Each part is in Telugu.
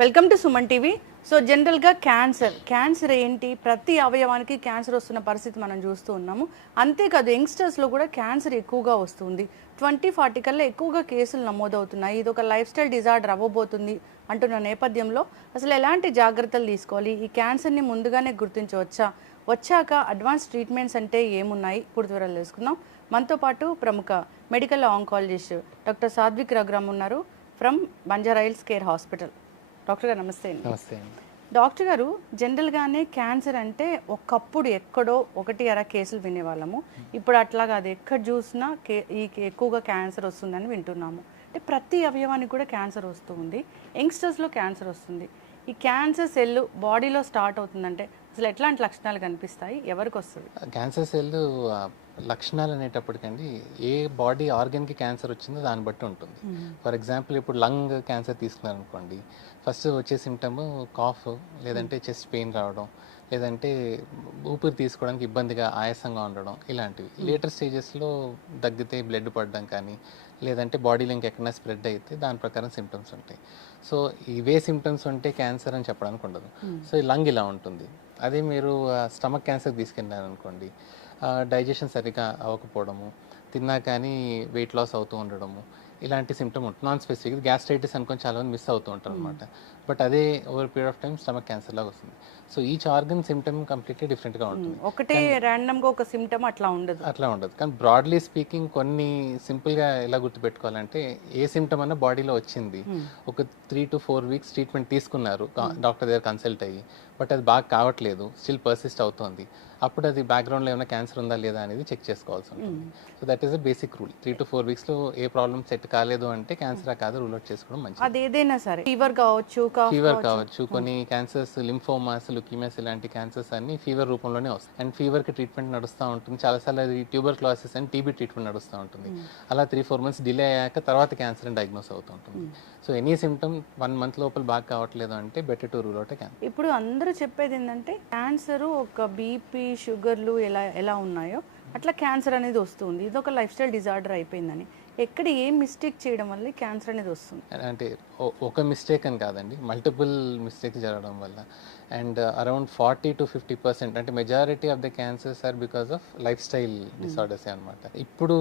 Welcome to Suman TV. So జనరల్గా క్యాన్సర్ ఏంటి, ప్రతి అవయవానికి క్యాన్సర్ వస్తున్న పరిస్థితి మనం చూస్తూ ఉన్నాము. అంతేకాదు యంగ్స్టర్స్లో కూడా క్యాన్సర్ ఎక్కువగా వస్తుంది. 2040 కల్లా ఎక్కువగా కేసులు నమోదవుతున్నాయి. ఇది ఒక లైఫ్ స్టైల్ డిజార్డర్ అవ్వబోతుంది అంటున్న నేపథ్యంలో అసలు ఎలాంటి జాగ్రత్తలు తీసుకోవాలి, ఈ క్యాన్సర్ని ముందుగానే గుర్తించవచ్చా, వచ్చాక అడ్వాన్స్ ట్రీట్మెంట్స్ అంటే ఏమున్నాయి, పూర్తి వివరాలు తెలుసుకుందాం. మనతో పాటు ప్రముఖ medical oncologist doctor Satvik Raghuram ఉన్నారు from Banjara Hills Care hospital. Doctor గారు నమస్తే అండి. నమస్తే అండి. డాక్టర్ గారు, జనరల్గానే క్యాన్సర్ అంటే ఒకప్పుడు ఎక్కడో ఒకటి అర కేసులు వినేవాళ్ళము. ఇప్పుడు అట్లా కాదు, ఎక్కడ చూసినా ఎక్కువగా క్యాన్సర్ వస్తుందని వింటున్నాము. అంటే ప్రతి అవయవానికి కూడా క్యాన్సర్ వస్తూ ఉంది. యంగ్స్టర్స్లో క్యాన్సర్ వస్తుంది. ఈ క్యాన్సర్ సెల్ బాడీలో స్టార్ట్ అవుతుందంటే అసలు ఎట్లాంటి లక్షణాలు కనిపిస్తాయి, ఎవరికి వస్తుంది? క్యాన్సర్ సెల్ లక్షణాలు అనేటప్పటికండి ఏ బాడీ ఆర్గన్కి క్యాన్సర్ వచ్చిందో దాన్ని బట్టి ఉంటుంది. ఫర్ ఎగ్జాంపుల్ ఇప్పుడు లంగ్ క్యాన్సర్ తీసుకున్నారనుకోండి, ఫస్ట్ వచ్చే సిమ్టమ్ కాఫ్, లేదంటే చెస్ట్ పెయిన్ రావడం, లేదంటే ఊపిరి తీసుకోవడానికి ఇబ్బందిగా ఆయాసంగా ఉండడం, ఇలాంటివి. లేటర్ స్టేజెస్లో దగ్గితే బ్లడ్ పడడం కానీ, లేదంటే బాడీలో ఇంకెక్కడైనా స్ప్రెడ్ అయితే దాని ప్రకారం సిమ్టమ్స్ ఉంటాయి. సో ఇవే సిమ్టమ్స్ ఉంటే క్యాన్సర్ అని చెప్పడానికి ఉండదు. సో ఈ లంగ్ ఇలా ఉంటుంది. అదే మీరు స్టమక్ క్యాన్సర్ తీసుకెళ్ళారనుకోండి, డైజెషన్ సరిగా అవ్వకపోవడము, తిన్నా కానీ వెయిట్ లాస్ అవుతూ ఉండడము, ఇలాంటి సిమ్టమ్ ఉంటుంది. నాన్ స్పెసిఫిక్ గ్యాస్ట్రైటిస్ అనుకొని చాలామంది మిస్ అవుతూ ఉంటారు అనమాట. బట్ అదే over period of time stomach cancer లాగా వస్తుంది. So each organ symptom completely డిఫరెంట్గా ఉంటుంది. ఒకటే ర్యాండమ్గా ఒక సిమ్టమ్ అట్లా ఉండదు. కానీ బ్రాడ్లీ స్పీకింగ్ కొన్ని సింపుల్గా ఎలా గుర్తుపెట్టుకోవాలంటే, ఏ సిమ్టమ్ అన్నా బాడీలో వచ్చింది, ఒక 3 to 4 weeks ట్రీట్మెంట్ తీసుకున్నారు డాక్టర్ దగ్గర కన్సల్ట్ అయ్యి, బట్ అది బాగా కావట్లేదు, స్టిల్ పర్సిస్ట్ అవుతుంది, అప్పుడు అది బ్యాక్గ్రౌండ్లో ఏమైనా క్యాన్సర్ ఉందా లేదా అనేది చెక్ చేసుకోవాల్సి ఉంటుంది. So that is a basic rule. 3 to 4 weeksలో ఏ ప్రాబ్లమ్ సెట్ కాలేదు అంటే క్యాన్సర్ కాదు రూల్ అవుట్ చేసుకోవడం మంచిది. అది ఏదైనా సరే, ఫీవర్ కావచ్చు, కొన్ని క్యాన్సర్స్, లింఫోమాస్, లుకీమియాస్, ఇలాంటి క్యాన్సర్స్ అన్ని ఫీవర్ రూపంలోనే వస్తాయి. అండ్ ఫీవర్కి ట్రీట్మెంట్ నడుస్తూ ఉంటుంది. చాలాసార్లు అది ట్యూబర్ క్లాసిస్ అని టీబీ ట్రీట్మెంట్ నడుస్తూ ఉంటుంది. అలా 3-4 months డిలే అయ్యాక తర్వాత క్యాన్సర్ అని డయాగ్నోస్ అవుతూ ఉంటుంది. సో ఎనీ సిమ్టమ్ 1 month లోపల బాగా కావట్లేదు అంటే better to rule out cancer. ఇప్పుడు అందరూ చెప్పేది ఏంటంటే క్యాన్సర్ ఒక బీపీ, షుగర్లు ఎలా ఉన్నాయో అట్లా క్యాన్సర్ అనేది వస్తుంది. ఇది ఒక లైఫ్ స్టైల్ డిజార్డర్ అయిపోయిందని. ఎక్కడ ఏం మిస్టేక్ చేయడం వల్ల క్యాన్సర్ అనేది వస్తుంది? అంటే ఒక మిస్టేక్ అని కాదండి, మల్టిపుల్ మిస్టేక్స్ జరగడం వల్ల. అండ్ అరౌండ్ 40 to 50% అంటే majority of the cancers are because of life style disorders అనమాట. ఇప్పుడు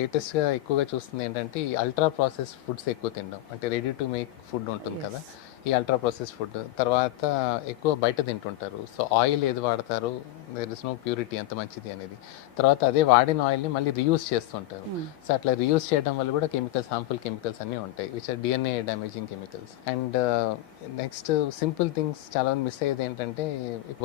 లేటెస్ట్గా ఎక్కువగా చూస్తుంది ఏంటంటే ఈ అల్ట్రా ప్రాసెస్ ఫుడ్స్ ఎక్కువ తినడం. అంటే రెడీ టు మేక్ ఫుడ్ ఉంటుంది కదా, ఈ అల్ట్రా ప్రాసెస్ ఫుడ్, తర్వాత ఎక్కువ బయట తింటుంటారు. సో ఆయిల్ ఏది వాడతారు, దేర్ ఇస్ నో ప్యూరిటీ ఎంత మంచిది అనేది. తర్వాత అదే వాడిన ఆయిల్ని మళ్ళీ రీయూజ్ చేస్తుంటారు. సో అట్లా రీయూజ్ చేయడం వల్ల కూడా కెమికల్స్, హార్మ్ఫుల్ కెమికల్స్ అన్నీ ఉంటాయి, which are DNA damaging chemicals. And next simple things చాలా మంది మిస్ అయ్యేది ఏంటంటే,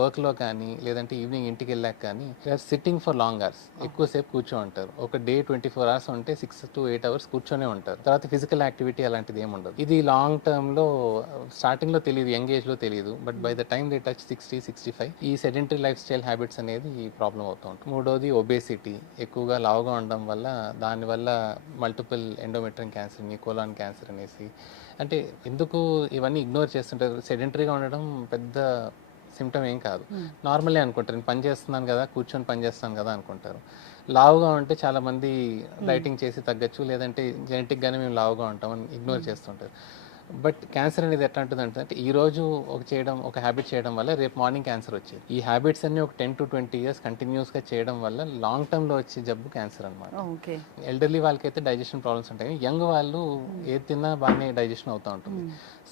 వర్క్లో కానీ లేదంటే ఈవినింగ్ ఇంటికి వెళ్ళాక కానీ సిట్టింగ్ ఫర్ లాంగ్ అవర్స్, ఎక్కువసేపు కూర్చో ఉంటారు. ఒక డే 24 hours ఉంటే 6 to 8 hours కూర్చొనే ఉంటారు. తర్వాత ఫిజికల్ యాక్టివిటీ అలాంటిది ఏమి ఉండదు. ఇది లాంగ్ టర్మ్లో స్టార్టింగ్లో తెలియదు, యంగ్ ఏజ్లో తెలియదు, but by the time they touch 60-65 ఈ సెడెంటరీ లైఫ్ స్టైల్ హ్యాబిట్స్ అనేది ప్రాబ్లం అవుతూ ఉంటుంది. మూడోది ఒబేసిటీ, ఎక్కువగా లావుగా ఉండడం వల్ల దానివల్ల మల్టిపుల్ ఎండోమెట్రియం క్యాన్సర్ని, కోలాన్ క్యాన్సర్ అనేసి. అంటే ఎందుకు ఇవన్నీ ఇగ్నోర్ చేస్తుంటారు? సెడెంటరీగా ఉండడం పెద్ద సిమ్టమ్ ఏం కాదు, నార్మలే అనుకుంటారు. నేను పని చేస్తున్నాను కదా, కూర్చొని పని చేస్తాను కదా అనుకుంటారు. లావుగా ఉంటే చాలామంది డైటింగ్ చేసి తగ్గచ్చు, లేదంటే జెనెటిక్గానే మేము లావుగా ఉంటామని ఇగ్నోర్ చేస్తుంటారు. బట్ క్యాన్సర్ అనేది ఎట్లా ఉంటుంది అంటే, ఈ రోజు ఒక హ్యాబిట్ చేయడం వల్ల రేపు మార్నింగ్ క్యాన్సర్ వచ్చేది. ఈ హ్యాబిట్స్ అన్ని ఒక 10 to 20 years కంటిన్యూస్గా చేయడం వల్ల లాంగ్ టర్మ్లో వచ్చే జబ్బు క్యాన్సర్ అనమాట. ఎల్డర్లీ వాళ్ళకైతే డైజెషన్ ప్రాబ్లమ్స్ ఉంటాయి, యంగ్ వాళ్ళు ఏది తిన్నా బాగానే డైజెషన్ అవుతూ ఉంటుంది.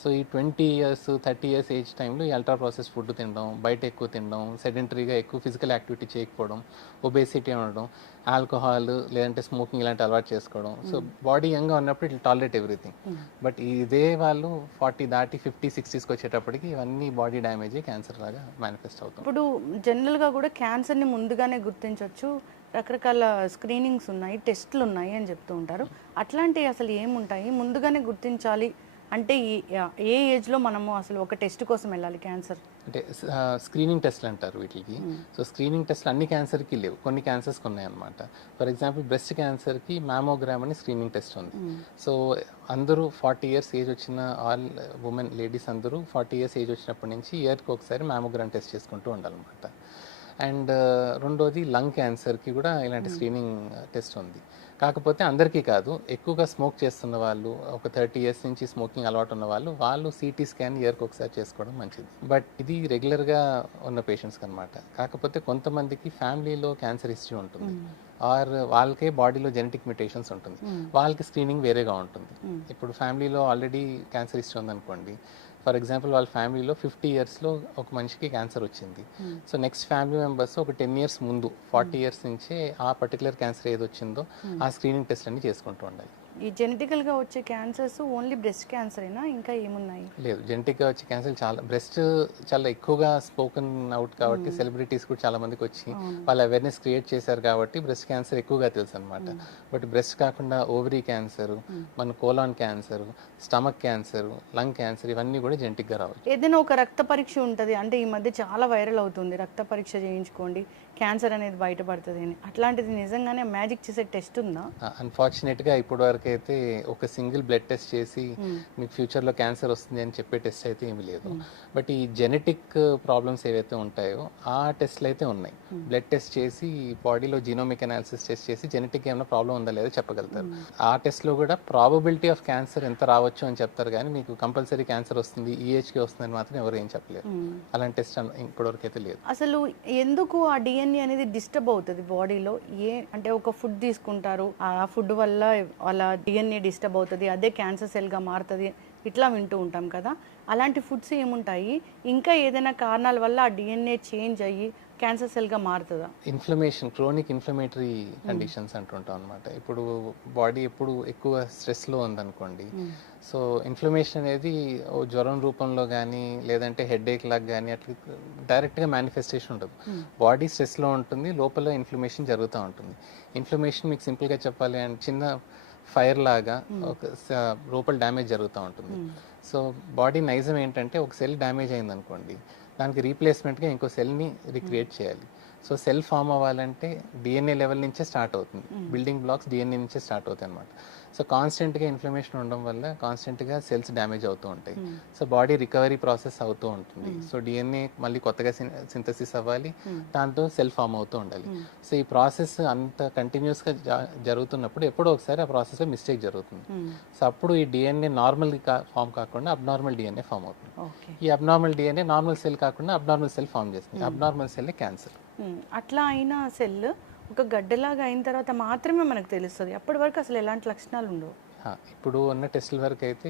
సో ఈ 20 years 30 years ఏజ్ టైంలో ఈ అల్ట్రా ప్రాసెస్ ఫుడ్ తినడం, బయట ఎక్కువ తినడం, సెడెంటరీగా ఎక్కువ ఫిజికల్ యాక్టివిటీ చేయకపోవడం, ఒబేసిటీ ఉండడం, ఆల్కహాల్ లేదంటే స్మోకింగ్ ఇలాంటి అలవాటు చేసుకోవడం. సో బాడీ యంగ్గా ఉన్నప్పుడు ఇట్ టాలరేట్ ఎవ్రీథింగ్. బట్ ఇదే వాళ్ళు 40 దాటి 50-60sకి వచ్చేటప్పటికి ఇవన్నీ బాడీ డ్యామేజ్ క్యాన్సర్ లాగా మేనిఫెస్ట్ అవుతుంది. ఇప్పుడు జనరల్గా కూడా క్యాన్సర్ని ముందుగానే గుర్తించవచ్చు, రకరకాల స్క్రీనింగ్స్ ఉన్నాయి, టెస్ట్లు ఉన్నాయి అని చెప్తూ ఉంటారు. అట్లాంటివి అసలు ఏముంటాయి, ముందుగానే గుర్తించాలి అంటే ఏ ఏజ్లో మనము అసలు ఒక టెస్ట్ కోసం వెళ్ళాలి క్యాన్సర్ అంటే? స్క్రీనింగ్ టెస్ట్లు అంటారు వీటికి. సో స్క్రీనింగ్ టెస్ట్లు అన్ని క్యాన్సర్కి లేవు, కొన్ని క్యాన్సర్స్కి ఉన్నాయన్నమాట. ఫర్ ఎగ్జాంపుల్ బ్రెస్ట్ క్యాన్సర్కి మ్యామోగ్రామ్ అని స్క్రీనింగ్ టెస్ట్ ఉంది. సో అందరూ 40 years ఏజ్ వచ్చిన ఆల్ ఉమెన్ లేడీస్ అందరూ 40 years ఏజ్ వచ్చినప్పటి నుంచి ఇయర్కి ఒకసారి మ్యామోగ్రామ్ టెస్ట్ చేసుకుంటూ ఉండాలన్నమాట. అండ్ రెండోది లంగ్ క్యాన్సర్కి కూడా ఇలాంటి స్క్రీనింగ్ టెస్ట్ ఉంది. కాకపోతే అందరికీ కాదు, ఎక్కువగా స్మోక్ చేస్తున్న వాళ్ళు, ఒక 30 ఇయర్స్ నుంచి స్మోకింగ్ అలవాటు ఉన్న వాళ్ళు సిటీ స్కాన్ ఇయర్కి ఒకసారి చేసుకోవడం మంచిది. బట్ ఇది రెగ్యులర్గా ఉన్న పేషెంట్స్కి అనమాట. కాకపోతే కొంతమందికి ఫ్యామిలీలో క్యాన్సర్ హిస్టరీ ఉంటుంది, ఆర్ వాళ్ళకే బాడీలో జెనెటిక్ మ్యూటేషన్స్ ఉంటుంది, వాళ్ళకి స్క్రీనింగ్ వేరేగా ఉంటుంది. ఇప్పుడు ఫ్యామిలీలో ఆల్రెడీ క్యాన్సర్ హిస్టరీ ఉందనుకోండి, ఫర్ ఎగ్జాంపుల్ వాళ్ళ ఫ్యామిలీలో 50 ఇయర్స్లో ఒక మనిషికి క్యాన్సర్ వచ్చింది. సో నెక్స్ట్ ఫ్యామిలీ మెంబర్స్ ఒక 10 ఇయర్స్ ముందు 40 ఇయర్స్ నుంచే ఆ పర్టికులర్ క్యాన్సర్ ఏది వచ్చిందో ఆ స్క్రీనింగ్ టెస్ట్ అన్ని చేసుకుంటూ ఉండాలి. ఈ జెనెటికల్గా వచ్చే క్యాన్సర్స్ ఓన్లీ బ్రెస్ట్ క్యాన్సరేనా, ఇంకా ఏమున్నాయి? లేదు, జెనెటిక్గా వచ్చే క్యాన్సర్ చాలా, బ్రెస్ట్ చాలా ఎక్కువగా స్పోకన్ అవుట్ కాబట్టి సెలబ్రిటీస్ కూడా చాలా మందికి వచ్చి వాళ్ళ అవేర్నెస్ క్రియేట్ చేశారు కాబట్టి బ్రెస్ట్ క్యాన్సర్ ఎక్కువగా తెలుసు అనమాట. బట్ బ్రెస్ట్ కాకుండా ఓవరీ క్యాన్సర్, మన colon cancer, stomach cancer, lung cancer, ఇవన్నీ కూడా జెనెటిక్గా రావచ్చు. ఏదైనా ఒక రక్త పరీక్ష ఉంటుంది అంటే ఈ మధ్య చాలా వైరల్ అవుతుంది, రక్త పరీక్ష చేయించుకోండి క్యాన్సర్ అనేది బయటపడుతుంది అని, అట్లాంటిది నిజంగానే మ్యాజిక్ చేసే టెస్ట్ ఉందా? అన్ఫార్చునేట్గా ఇప్పటి వరకు అయితే ఒక సింగిల్ బ్లడ్ టెస్ట్ చేసి మీకు ఫ్యూచర్లో క్యాన్సర్ వస్తుంది అని చెప్పే టెస్ట్ అయితే ఏమీ లేదు. బట్ ఈ జెనెటిక్ ప్రాబ్లమ్స్ ఏవైతే ఉంటాయో ఆ టెస్ట్లు అయితే ఉన్నాయి. బ్లడ్ టెస్ట్ చేసి బాడీలో జీనోమిక్ అనాలిసిస్ టెస్ట్ చేసి జెనెటిక్ ఏమైనా ప్రాబ్లం ఉందా లేదో చెప్పగలుగుతారు. ఆ టెస్ట్లో కూడా ప్రాబబిలిటీ ఆఫ్ క్యాన్సర్ ఎంత రావచ్చు అని చెప్తారు, కానీ మీకు కంపల్సరీ క్యాన్సర్ వస్తుంది ఈ ఏజ్కి వస్తుందని మాత్రం ఎవరు ఏం చెప్పలేరు. అలాంటి టెస్ట్ ఇప్పటివరకు అయితే లేదు. అసలు ఎందుకు ఆ డిఎన్ఏ అనేది డిస్టర్బ్ అవుతుంది బాడీలో? అంటే ఒక ఫుడ్ తీసుకుంటారు, ఆ ఫుడ్ వల్ల వాళ్ళ డిఎన్ఏ డిస్టర్బ్ అవుతుంది, అదే క్యాన్సర్ సెల్గా మారుతుంది, ఇట్లా వింటూ ఉంటాం కదా. అలాంటి ఫుడ్స్ ఏముంటాయి, ఇంకా ఏదైనా కారణాల వల్ల ఆ డిఎన్ఏ చేంజ్ అయ్యి క్యాన్సర్ సెల్గా మారుతుందా? ఇన్ఫ్లమేషన్, క్రోనిక్ ఇన్ఫ్లమేటరీ కండిషన్స్ అంటుంటాం అనమాట. ఇప్పుడు బాడీ ఎప్పుడు ఎక్కువ స్ట్రెస్లో ఉందనుకోండి, సో ఇన్ఫ్లమేషన్ అనేది జ్వరం రూపంలో కానీ లేదంటే హెడేక్ లాగా కానీ అట్లా డైరెక్ట్గా మేనిఫెస్టేషన్ ఉండదు. బాడీ స్ట్రెస్లో ఉంటుంది, లోపల ఇన్ఫ్లమేషన్ జరుగుతూ ఉంటుంది. ఇన్ఫ్లమేషన్ మీకు సింపుల్గా చెప్పాలి అంటే చిన్న ఫైర్ లాగా ఒక లోపల డ్యామేజ్ జరుగుతూ ఉంటుంది. సో బాడీ నైజం ఏంటంటే ఒక సెల్ డ్యామేజ్ అయింది అనుకోండి, దానికి రీప్లేస్మెంట్గా ఇంకో సెల్ని రిక్రియేట్ చేయాలి. సో సెల్ ఫామ్ అవ్వాలంటే డిఎన్ఏ లెవెల్ నుంచే స్టార్ట్ అవుతుంది, బిల్డింగ్ బ్లాక్స్ డిఎన్ఏ నుంచే స్టార్ట్ అవుతాయి అనమాట. సో కాన్స్టెంట్గా ఇన్ఫ్లమేషన్ ఉండడం వల్ల కాన్స్టెంట్గా సెల్స్ డ్యామేజ్ అవుతూ ఉంటాయి. సో బాడీ రికవరీ ప్రాసెస్ అవుతూ ఉంటుంది. సో డిఎన్ఏ మళ్ళీ కొత్తగా సింథసిస్ అవ్వాలి, దాంతో సెల్ ఫామ్ అవుతూ ఉండాలి. సో ఈ ప్రాసెస్ అంత కంటిన్యూస్గా జరుగుతున్నప్పుడు ఎప్పుడో ఒకసారి ఆ ప్రాసెస్లో మిస్టేక్ జరుగుతుంది. సో అప్పుడు ఈ డిఎన్ఏ నార్మల్ ఫామ్ కాకుండా అబ్నార్మల్ డిఎన్ఏ ఫామ్ అవుతుంది. ఈ అబ్నార్మల్ డిఎన్ఏ నార్మల్ సెల్ కాకుండా అబ్నార్మల్ సెల్ ఫామ్ చేస్తుంది. Abnormal cell cancer. అట్లా అయిన సెల్ ఒక గడ్డలాగా అయిన తర్వాత మాత్రమే మనకు తెలుస్తుంది, అప్పటి వరకు అసలు ఎలాంటి లక్షణాలు ఉండవు. ఇప్పుడు ఉన్న టెస్టుల వరకు అయితే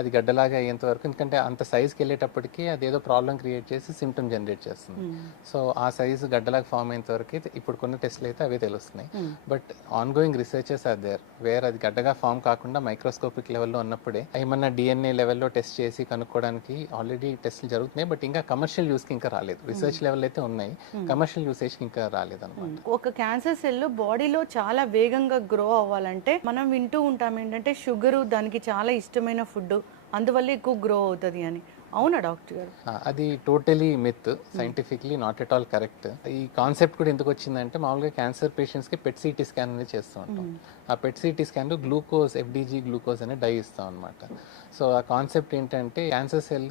అది గడ్డలాగా అయ్యేంత వరకు, ఎందుకంటే అంత సైజ్కి వెళ్ళేటప్పటికి అదేదో ప్రాబ్లం క్రియేట్ చేసి సిమ్టమ్ జనరేట్ చేస్తుంది. సో ఆ సైజు గడ్డలాగా ఫామ్ అయ్యేంత వరకు అయితే ఇప్పుడు కొన్ని టెస్టులు అయితే అవే తెలుస్తున్నాయి. But ongoing researches are there where అది గడ్డగా ఫామ్ కాకుండా మైక్రోస్కోపిక్ లెవెల్లో ఉన్నప్పుడే ఏమన్నా డిఎన్ఏ లెవెల్లో టెస్ట్ చేసి కనుక్కోవడానికి ఆల్రెడీ టెస్టులు జరుగుతున్నాయి. బట్ ఇంకా కమర్షియల్ యూస్కి ఇంకా రాలేదు. రీసెర్చ్ లెవెల్ అయితే ఉన్నాయి, కమర్షియల్ యూసేజ్కి ఇంకా రాలేదు అనమాట. ఒక క్యాన్సర్ సెల్ బాడీలో చాలా వేగంగా గ్రో అవ్వాలంటే మనం వింటూ ఉంటాం ఏంటంటే షుగరు దానికి చాలా ఇష్టమైన ఫుడ్, అందువల్ల ఎక్కువ గ్రో అవుతుంది అని. అవునా డాక్టర్ గారు? అది totally myth, scientifically not at all correct. ఈ కాన్సెప్ట్ కూడా ఎందుకు వచ్చిందంటే మామూలుగా క్యాన్సర్ పేషెంట్స్కి పెట్ సిటీ స్కాన్ అనేది చేస్తూ ఉంటాం. ఆ PET CT స్కాన్లో glucose, FDG glucose అనే డై ఇస్తాం అనమాట. సో ఆ కాన్సెప్ట్ ఏంటంటే cancer cell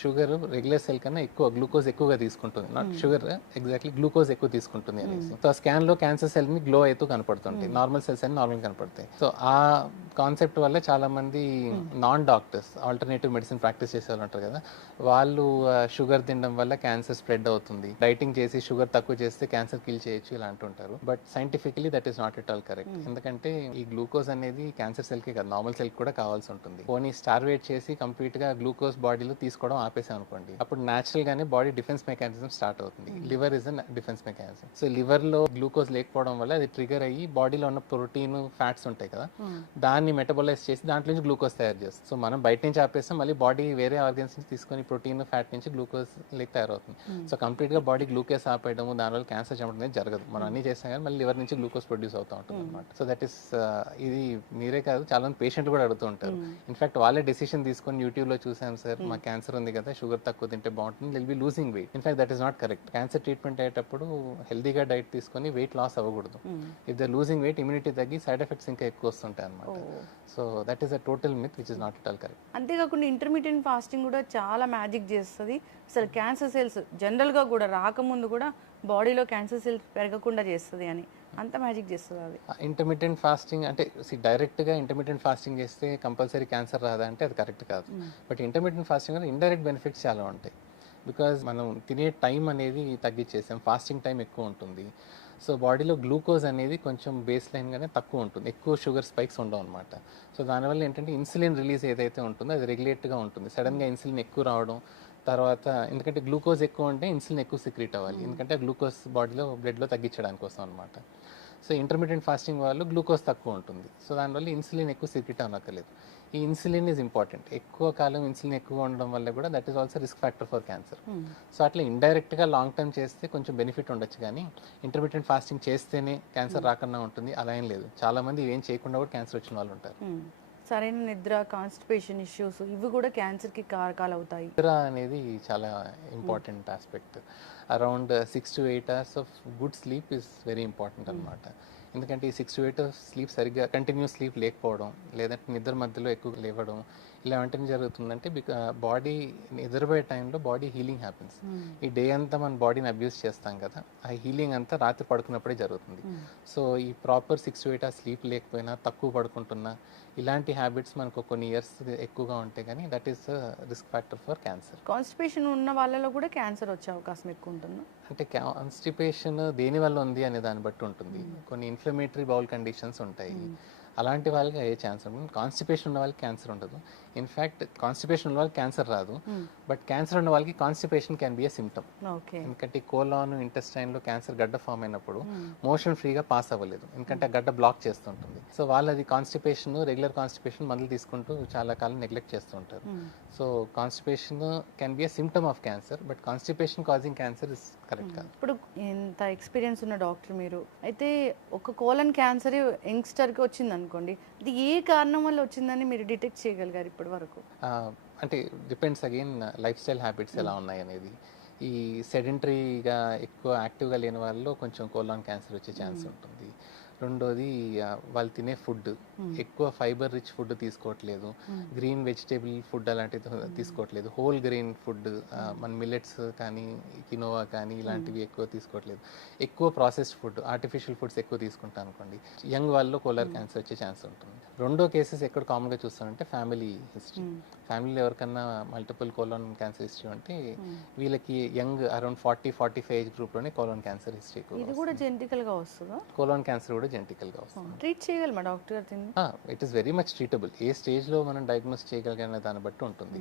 sugar regular cell కన్నా ఎక్కువ గ్లూకోజ్ ఎక్కువగా తీసుకుంటుంది, నాట్ షుగర్ ఎగ్జాక్ట్లీ గ్లూకోజ్ ఎక్కువ తీసుకుంటుంది అనేసి. సో ఆ స్కాన్లో క్యాన్సర్ సెల్ని గ్లో అవుతూ కనపడుతుంటాయి, నార్మల్ సెల్స్ అని నార్మల్ కనపడతాయి. సో ఆ కాన్సెప్ట్ వల్ల చాలా మంది non doctors, alternative medicine practice చేసే వాళ్ళు ఉంటారు కదా, వాళ్ళు షుగర్ తినడం వల్ల క్యాన్సర్ స్ప్రెడ్ అవుతుంది, డైటింగ్ చేసి షుగర్ తక్కువ చేస్తే క్యాన్సర్ కిల్ చేయొచ్చు ఇలా అంటుంటారు. But scientifically that is not at all correct. ఎందుకంటే ఈ గ్లూకోజ్ అనేది క్యాన్సర్ సెల్కి కాదు, నార్మల్ సెల్ కూడా కావాల్సి ఉంటుంది. పోనీ స్టార్వేట్ చేసి కంప్లీట్ గా గ్లూకోజ్ బాడీలో తీసుకోవడం ఆపేసాం అనుకోండి, అప్పుడు న్యాచురల్ గానే బాడీ డిఫెన్స్ మెకానిజం స్టార్ట్ అవుతుంది. Liver is a defence mechanism. So liver లో గ్లూకోజ్ లేకపోవడం వల్ల అది ట్రిగర్ అయ్యి బాడీలో ఉన్న ప్రోటీన్, ఫ్యాట్స్ ఉంటాయి కదా, దాన్ని మెటబలైజ్ చేసి దాంట్లో నుంచి గ్లూకోజ్ తయారు చేస్తుంది. సో మనం బయట నుంచి ఆపేస్తాం, మళ్ళీ బాడీ వేరే ఆర్గన్స్ నుంచి తీసుకొని ప్రోటీన్, ఫ్యాట్ నుంచి గ్లూకోజ్ లేక తయారవుతుంది. సో కంప్లీట్ గా బాడీ గ్లూకోజ్ ఆపేయడం, దానివల్ల క్యాన్సర్ చంపడం అనేది జరగదు. మనం అన్ని చేస్తాం కానీ మళ్ళీ లివర్ నుంచి గ్లూకోజ్ ప్రొడ్యూస్ అవుతూ ఉంటుంది అనమాట. సో దట్ ఈస్, ఇది మీరే కాదు చాలా మంది పేషెంట్ కూడా అడుగుతూ ఉంటారు. ఇన్ఫాక్ట్ వాళ్ళే డెసిషన్ తీసుకొని యూట్యూబ్ లో చూసాం సార్, మా క్యాన్సర్ ఉంది కదా, షుగర్ తక్కువ తింటే బాగుంటుంది, will be losing weight. In fact that is not correct. Cancer treatment అయ్యేటప్పుడు హెల్దీగా డైట్ తీసుకొని వెయిట్ లాస్ అవ్వకూడదు. If the losing weight immunity తగ్గి సైడ్ ఎఫెక్ట్స్ ఇంకా ఎక్కువ వస్తుంటాయి అనమాట. So that is a total myth which is not at all correct. అంతేకాకుండా ఇంటర్మీడియట్ ఫాస్టింగ్ కూడా చాలా మ్యాజిక్ చేస్తుంది. అసలు క్యాన్సర్ సెల్స్ జనరల్గా కూడా రాకముందు కూడా బాడీలో క్యాన్సర్ సెల్స్ పెరగకుండా చేస్తుంది అని, అంత మ్యాజిక్ చేస్తుంది అది. ఇంటర్మీడియట్ ఫాస్టింగ్ అంటే డైరెక్ట్గా ఇంటర్మీడియట్ ఫాస్టింగ్ చేస్తే కంపల్సరీ క్యాన్సర్ రాదా అంటే అది కరెక్ట్ కాదు. బట్ ఇంటర్మీడియట్ ఫాస్టింగ్ వల్ల ఇండైరెక్ట్ బెనిఫిట్స్ చాలా ఉంటాయి. బికాజ్ మనం తినే టైం అనేది తగ్గించేసాం, ఫాస్టింగ్ టైం ఎక్కువ ఉంటుంది. సో బాడీలో గ్లూకోజ్ అనేది కొంచెం బేస్ లైన్గానే తక్కువ ఉంటుంది, ఎక్కువ షుగర్ స్పైక్స్ ఉండవు అనమాట. సో దానివల్ల ఏంటంటే ఇన్సులిన్ రిలీజ్ ఏదైతే ఉంటుందో అది రెగ్యులేట్గా ఉంటుంది. సడన్గా ఇన్సులిన్ ఎక్కువ రావడం తర్వాత, ఎందుకంటే గ్లూకోజ్ ఎక్కువ ఉంటే ఇన్సులిన్ ఎక్కువ సిక్రీట్ అవ్వాలి, ఎందుకంటే గ్లూకోజ్ బాడీలో బ్లడ్లో తగ్గించడానికి కోసం అనమాట. సో ఇంటర్మీడియట్ ఫాస్టింగ్ వాళ్ళు గ్లూకోజ్ తక్కువ ఉంటుంది, సో దానివల్ల ఇన్సులిన్ ఎక్కువ సిక్రీట్ అవ్వక్కర్లేదు. ఈ ఇన్సులిన్ ఈజ్ ఇంపార్టెంట్. ఎక్కువ కాలం ఇన్సులిన్ ఎక్కువ ఉండడం వల్ల కూడా that is also risk factor for cancer. So అట్లా ఇండైరెక్ట్గా లాంగ్ టర్మ్ చేస్తే కొంచెం బెనిఫిట్ ఉండొచ్చు, కానీ ఇంటర్మీడియట్ ఫాస్టింగ్ చేస్తేనే క్యాన్సర్ రాకుండా ఉంటుంది అలా ఏం లేదు. చాలామంది ఏం చేయకుండా కూడా క్యాన్సర్ వచ్చిన వాళ్ళు ఉంటారు. సరైన నిద్ర, కాన్స్టిపేషన్ ఇష్యూస్ ఇవి కూడా క్యాన్సర్కి కారకాలు అవుతాయి. నిద్ర అనేది చాలా important aspect. Around 6 to 8 hours of good sleep is very important అనమాట. ఎందుకంటే ఈ 6 to 8 hours స్లీప్ సరిగ్గా కంటిన్యూస్ స్లీప్ లేకపోవడం, లేదంటే నిద్ర మధ్యలో ఎక్కువ లేవడం, ఇలా వెంటనే జరుగుతుందంటే బాడీ నిద్రపోయే టైంలో బాడీ హీలింగ్ హ్యాపెన్స్. ఈ డే అంతా మన బాడీని అబ్యూస్ చేస్తాం కదా, ఆ హీలింగ్ అంతా రాత్రి పడుకున్నప్పుడే జరుగుతుంది. సో ఈ ప్రాపర్ 6 to 8 hours స్లీప్ లేకపోయినా, తక్కువ పడుకుంటున్నా, ఇలాంటి హ్యాబిట్స్ మనకు కొన్ని ఇయర్స్ ఎక్కువగా ఉంటాయి, కానీ that is risk factor for cancer. Constipation ఉన్న వాళ్ళలో కూడా క్యాన్సర్ వచ్చే అవకాశం ఎక్కువ ఉంటుంది. అంటే కాన్స్టిపేషన్ దేని వల్ల ఉంది అనే దాన్ని బట్టి ఉంటుంది. కొన్ని ఇన్ఫ్లమేటరీ బౌల్ కండిషన్స్ ఉంటాయి, అలాంటి వాళ్ళకి అయ్యే ఛాన్స్ ఉంటుంది. కాన్స్టిపేషన్ ఉన్న వాళ్ళకి క్యాన్సర్ ఉండదు. ఇన్ఫ్యాక్ట్ కాన్స్టిపేషన్ ఉన్న వాళ్ళకి క్యాన్సర్ రాదు, బట్ క్యాన్సర్ ఉన్న వాళ్ళకి constipation can be A symptom. ఎందుకంటే కోలాన్ ఇంటెస్టైన్లో క్యాన్సర్ గడ్డ ఫామ్ అయినప్పుడు మోషన్ ఫ్రీగా పాస్ అవ్వలేదు, ఎందుకంటే ఆ గడ్డ బ్లాక్ చేస్తుంటుంది. సో వాళ్ళది కాన్స్టిపేషన్, రెగ్యులర్ కాన్స్టిపేషన్ మందులు తీసుకుంటూ చాలా కాలం నెగ్లెక్ట్ చేస్తూ ఉంటారు. So constipation can be A symptom of cancer, but constipation causing cancer is correct కాదు. ఇప్పుడు ఇంత ఎక్స్పీరియన్స్ ఉన్న డాక్టర్ మీరు అయితే, ఒక కోలన్ క్యాన్సర్ యంగ్స్టర్కి వచ్చింది అనుకోండి, అది ఏ కారణం వల్ల వచ్చిందని మీరు డిటెక్ట్ చేయగలిగారు ఇప్పటి వరకు? అంటే depends again life style habits ఎలా ఉన్నాయి అనేది. ఈ సెడెంటరీగా ఎక్కువ యాక్టివ్గా లేని వాళ్ళలో కొంచెం కోలాన్ క్యాన్సర్ వచ్చే ఛాన్స్ ఉంటుంది. రెండోది వాళ్ళు తినే ఫుడ్, ఎక్కువ ఫైబర్ రిచ్ ఫుడ్ తీసుకోవట్లేదు, గ్రీన్ వెజిటేబుల్ ఫుడ్ అలాంటివి తీసుకోవట్లేదు, హోల్ గ్రెయిన్ ఫుడ్, మన మిల్లెట్స్ కానీ కినోవా కానీ ఇలాంటివి ఎక్కువ తీసుకోవట్లేదు, ఎక్కువ ప్రాసెస్డ్ ఫుడ్, ఆర్టిఫిషియల్ ఫుడ్స్ ఎక్కువ తీసుకుంటాం అనుకోండి, యంగ్ వాళ్ళలో కోలార్ క్యాన్సర్ వచ్చే ఛాన్స్ ఉంటుంది. రెండో కేసెస్ ఎక్కడ కామన్గా చూస్తామంటే ఫ్యామిలీ హిస్టరీ. ఫ్యామిలీలో ఎవరికన్నా మల్టిపుల్ కోలాన్ క్యాన్సర్ హిస్టరీ ఉంటే వీళ్ళకి యంగ్ అరౌండ్ 40-45 ఏజ్ గ్రూప్లోనే కోలాన్ క్యాన్సర్ హిస్టరీ. ఇది కూడా జెనెటికల్గా వస్తుందా? కోలాన్ క్యాన్సర్ కూడా జెనెటికల్గా వస్తుంది. ట్రీట్ చేయగలమా doctor? It is very much treatable. ఏ స్టేజ్లో మనం డయాగ్నోస్ చేయగలిగిన దాన్ని బట్టి ఉంటుంది.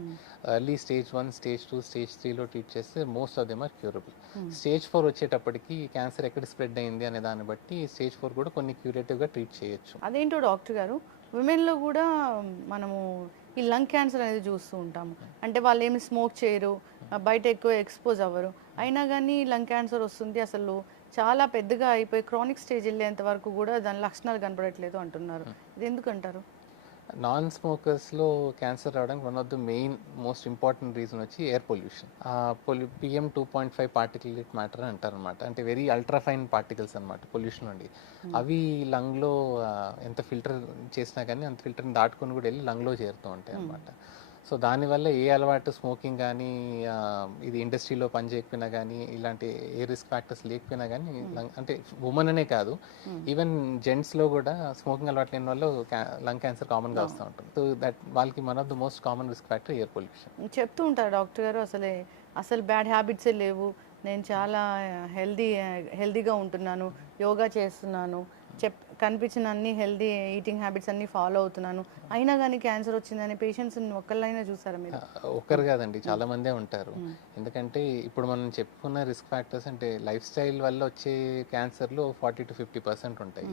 ఎర్లీ స్టేజ్ 1, స్టేజ్ 2, స్టేజ్ 3లో ట్రీట్ చేస్తే most of them are curable. Stage 4 వచ్చేటప్పటికి క్యాన్సర్ ఎక్కడ స్ప్రెడ్ అయింది అనే దాన్ని బట్టి స్టేజ్ 4 కూడా కొన్ని క్యూరేటివ్గా ట్రీట్ చేయొచ్చు. అదేంటో డాక్టర్ గారు, విమెన్లో కూడా మనము ఈ లంగ్ క్యాన్సర్ అనేది చూస్తూ ఉంటాము. అంటే వాళ్ళు ఏమి స్మోక్ చేయరు, బయట ఎక్కువ ఎక్స్పోజ్ అవ్వరు, అయినా కానీ లంగ్ క్యాన్సర్ వస్తుంది. అసలు చాలా పెద్దగా అయిపోయి క్రానిక్ స్టేజ్ వెళ్ళేంత వరకు కూడా దాని లక్షణాలు కనపడట్లేదు అంటున్నారు. ఇది ఎందుకంటారు? నాన్ స్మోకర్స్లో క్యాన్సర్ రావడానికి one of the main most important reason వచ్చి air pollution. PM 2.5 particulate matter అని అంటారు అనమాట. అంటే వెరీ అల్ట్రాఫైన్ పార్టికల్స్ అనమాట పొల్యూషన్ నుండి. అవి లంగ్లో ఎంత ఫిల్టర్ చేసినా కానీ అంత ఫిల్టర్ని దాటుకొని కూడా వెళ్ళి లంగ్లో చేరుతూ ఉంటాయి అనమాట. సో దానివల్ల ఏ అలవాటు స్మోకింగ్ కానీ, ఇది ఇండస్ట్రీలో పని చేయకపోయినా కానీ, ఇలాంటి ఏ రిస్క్ ఫ్యాక్టర్స్ లేకపోయినా కానీ, అంటే ఉమెన్ అనే కాదు, ఈవెన్ జెంట్స్లో కూడా స్మోకింగ్ అలవాటు లేని వాళ్ళు లంగ్ క్యాన్సర్ కామన్గా వస్తూ ఉంటుంది. సో దట్ వాళ్ళకి one of the most common risk factor air pollution. చెప్తూ ఉంటారు డాక్టర్ గారు, అసలు బ్యాడ్ హ్యాబిట్సే లేవు, నేను చాలా హెల్దీగా ఉంటున్నాను, యోగా చేస్తున్నాను, కనిపించిన అన్ని హెల్దీ ఈటింగ్ హ్యాబిట్స్ అన్ని ఫాలో అవుతున్నాను, అయినా కానీ క్యాన్సర్ వచ్చిందని పేషెంట్స్ ఒక్కళ్ళైనా చూసారా మీరు? ఒక్కరు కాదండి, చాలా మందే ఉంటారు. ఎందుకంటే ఇప్పుడు మనం చెప్పుకున్న రిస్క్ ఫ్యాక్టర్స్ అంటే లైఫ్ స్టైల్ వల్ల వచ్చే క్యాన్సర్లో 40-50% ఉంటాయి.